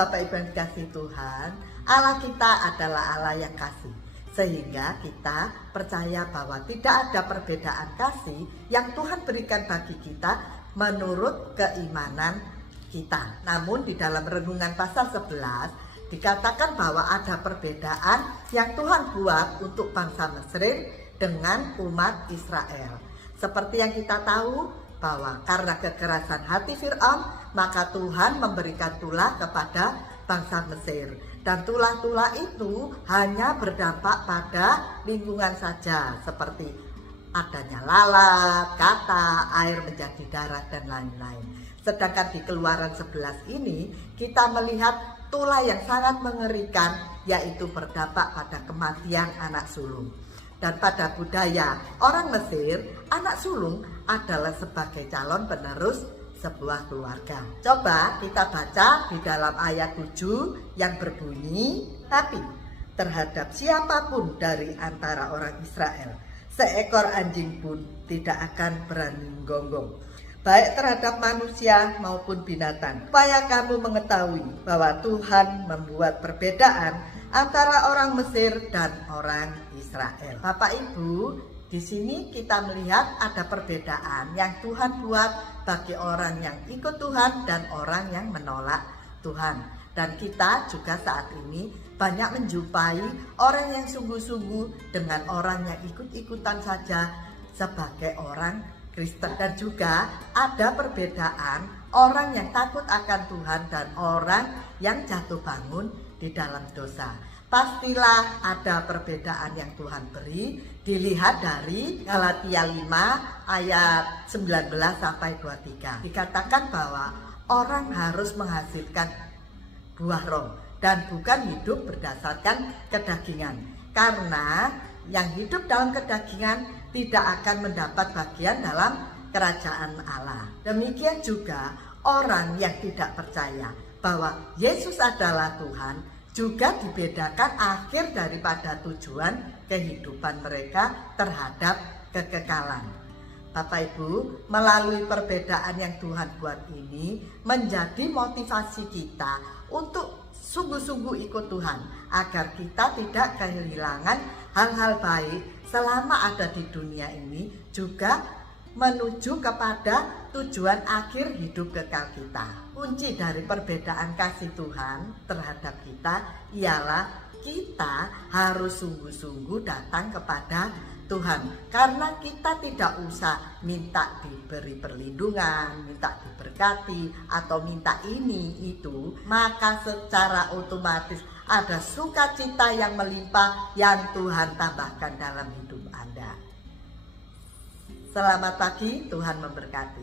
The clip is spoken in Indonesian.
Bapak Ibu yang dikasihi Tuhan, Allah kita adalah Allah yang kasih. Sehingga kita percaya bahwa tidak ada perbedaan kasih yang Tuhan berikan bagi kita menurut keimanan kita. Namun di dalam renungan pasal 11 dikatakan bahwa ada perbedaan yang Tuhan buat untuk bangsa Mesir dengan umat Israel. Seperti yang kita tahu bahwa karena kekerasan hati Fir'aun, maka Tuhan memberikan tulah kepada bangsa Mesir. Dan tulah-tulah itu hanya berdampak pada lingkungan saja, seperti adanya lalat, kata, air menjadi darah, dan lain-lain. Sedangkan di Keluaran 11 ini kita melihat tulah yang sangat mengerikan, yaitu berdampak pada kematian anak sulung. Dan pada budaya orang Mesir, anak sulung adalah sebagai calon penerus sebuah keluarga. Coba kita baca di dalam ayat 7 yang berbunyi, "Tapi terhadap siapapun dari antara orang Israel, seekor anjing pun tidak akan berani menggonggong, baik terhadap manusia maupun binatang, supaya kamu mengetahui bahwa Tuhan membuat perbedaan antara orang Mesir dan orang Israel." Bapak Ibu, di sini kita melihat ada perbedaan yang Tuhan buat bagi orang yang ikut Tuhan dan orang yang menolak Tuhan. Dan kita juga saat ini banyak menjumpai orang yang sungguh-sungguh dengan orang yang ikut-ikutan saja sebagai orang Kristen. Dan juga ada perbedaan orang yang takut akan Tuhan dan orang yang jatuh bangun di dalam dosa. Pastilah ada perbedaan yang Tuhan beri, dilihat dari Galatia 5 ayat 19 sampai 23. Dikatakan bahwa orang harus menghasilkan buah roh dan bukan hidup berdasarkan kedagingan. Karena yang hidup dalam kedagingan tidak akan mendapat bagian dalam kerajaan Allah. Demikian juga orang yang tidak percaya bahwa Yesus adalah Tuhan juga dibedakan akhir daripada tujuan kehidupan mereka terhadap kekekalan. Bapak Ibu, melalui perbedaan yang Tuhan buat ini menjadi motivasi kita untuk sungguh-sungguh ikut Tuhan, agar kita tidak kehilangan hal-hal baik selama ada di dunia ini, juga menuju kepada tujuan akhir hidup kekal kita. Kunci dari perbedaan kasih Tuhan terhadap kita ialah kita harus sungguh-sungguh datang kepada Tuhan. Karena kita tidak usah minta diberi perlindungan, minta diberkati, atau minta ini itu, maka secara otomatis ada sukacita yang melimpah yang Tuhan tambahkan dalam hidup Anda. Selamat pagi, Tuhan memberkati.